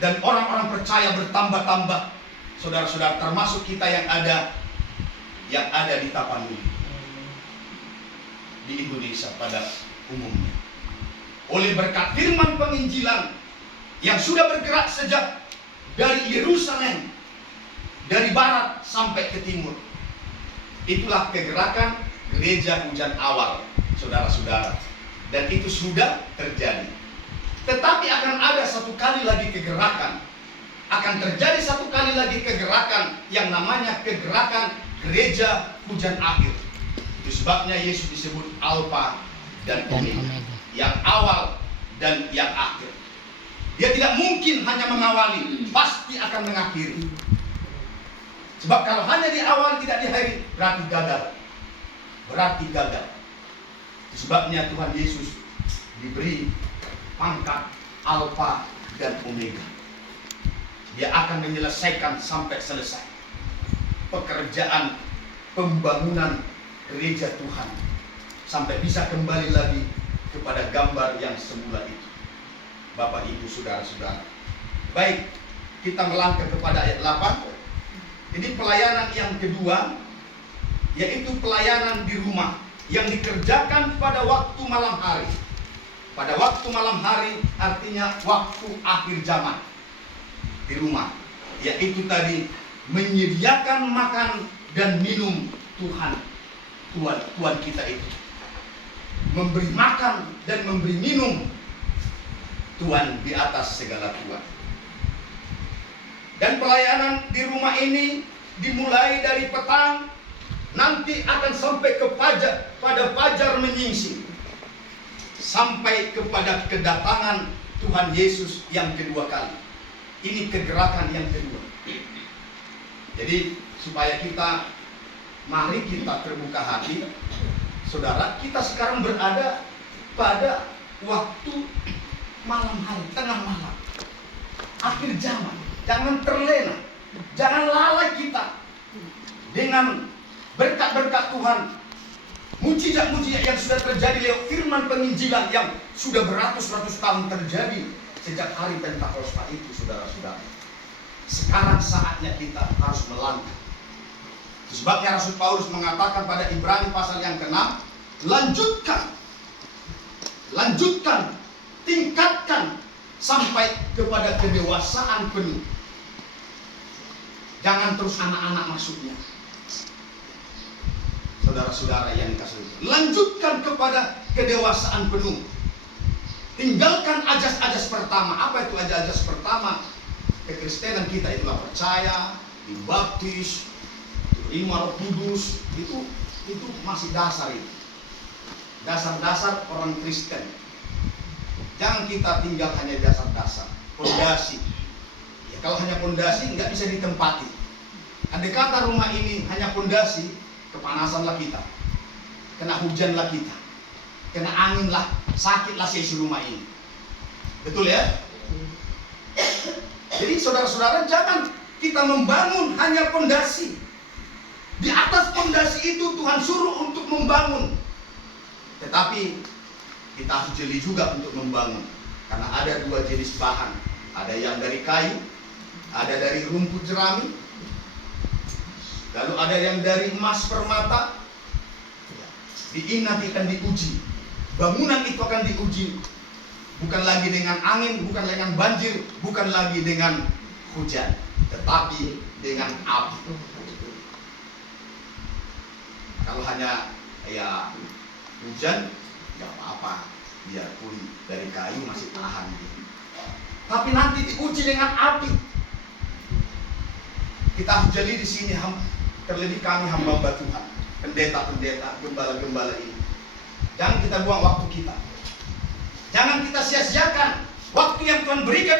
dan orang-orang percaya bertambah-tambah, saudara-saudara, termasuk kita yang ada di Tapanuli, di Indonesia pada umumnya. Oleh berkat firman penginjilan yang sudah bergerak sejak dari Yerusalem, dari barat sampai ke timur. Itulah kegerakan gereja hujan awal, saudara-saudara. Dan itu sudah terjadi. Tetapi akan ada satu kali lagi kegerakan. Akan terjadi satu kali lagi kegerakan yang namanya kegerakan gereja hujan akhir. Itu sebabnya Yesus disebut Alfa dan Omega. Yang awal dan yang akhir. Dia tidak mungkin hanya mengawali, pasti akan mengakhiri. Sebab kalau hanya di awal tidak diakhiri, berarti gagal. Berarti gagal. Sebabnya Tuhan Yesus diberi pangkat Alfa dan Omega. Dia akan menyelesaikan sampai selesai pekerjaan pembangunan gereja Tuhan, sampai bisa kembali lagi kepada gambar yang semula itu. Bapak, Ibu, saudara-saudara. Baik, kita melangkah kepada ayat 8. Ini pelayanan yang kedua, yaitu pelayanan di rumah yang dikerjakan pada waktu malam hari. Pada waktu malam hari artinya waktu akhir zaman di rumah, yaitu tadi menyediakan makan dan minum Tuhan kita itu. Memberi makan dan memberi minum Tuhan di atas segala Tuhan. Dan pelayanan di rumah ini dimulai dari petang, nanti akan sampai pada fajar menyingsing, sampai kepada kedatangan Tuhan Yesus yang kedua kali. Ini kegerakan yang kedua. Jadi supaya mari kita terbuka hati, saudara. Kita sekarang berada pada waktu malam hari, tengah malam, akhir zaman. Jangan terlena, jangan lalai kita dengan berkat-berkat Tuhan, mujizat-mujizat yang sudah terjadi lewat firman penginjilan yang sudah beratus-ratus tahun terjadi sejak hari Pentakosta itu, saudara-saudara. Sekarang saatnya kita harus melangkah. Sebabnya Rasul Paulus mengatakan pada Ibrani pasal yang ke-6, lanjutkan, tingkatkan sampai kepada kedewasaan penuh. Jangan terus anak-anak masuknya. Saudara-saudara yang dikasihi, lanjutkan kepada kedewasaan penuh. Tinggalkan ajas-ajas pertama. Apa itu ajas-ajas pertama? Kekristenan kita itulah percaya, dibaptis, terima Roh Kudus. Itu masih dasar itu. Dasar-dasar orang Kristen. Jangan kita tinggal hanya dasar-dasar, pondasi. Ya, kalau hanya pondasi nggak bisa ditempati. Andai kata rumah ini hanya pondasi, kepanasanlah kita, kena hujanlah kita, kena anginlah, sakitlah seisi rumah ini. Betul ya? Jadi saudara-saudara, jangan kita membangun hanya pondasi. Di atas pondasi itu Tuhan suruh untuk membangun. Tetapi kita harus jeli juga untuk membangun. Karena ada dua jenis bahan. Ada yang dari kayu, ada dari rumput jerami, lalu ada yang dari emas permata. Ini nanti akan diuji. Bangunan itu akan diuji. Bukan lagi dengan angin, bukan dengan banjir, bukan lagi dengan hujan, tetapi dengan api. Kalau hanya hujan, nggak apa-apa, biar pulih, dari kayu masih tahan. Tapi nanti diuji dengan api. Kita harus jeli di sini, terlebih kami hamba Tuhan, pendeta-pendeta, gembala-gembala ini. Jangan kita buang waktu kita. Jangan kita sia-siakan waktu yang Tuhan berikan